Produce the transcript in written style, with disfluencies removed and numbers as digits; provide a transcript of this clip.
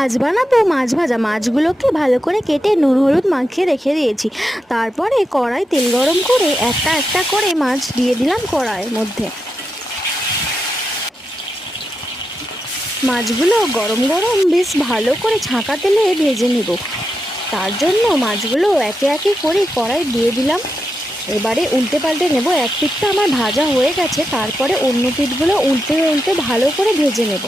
আজ বানাবো মাছ ভাজা। মাছগুলোকে ভালো করে কেটে নুন হলুদ মাখিয়ে রেখে দিয়েছি। তারপরে কড়াই তেল গরম করে একটা একটা করে মাছ দিয়ে দিলাম কড়াইয়ের মধ্যে। মাছগুলো গরম গরম বেশ ভালো করে ছাঁকা তেলে ভেজে নেব। তার জন্য মাছগুলো একে একে করে কড়াই দিয়ে দিলাম। এবারে উল্টে পাল্টে নেব। এক পিঠটা আমার ভাজা হয়ে গেছে, তারপরে অন্য পিঠগুলো উল্টে উল্টে ভালো করে ভেজে নেব।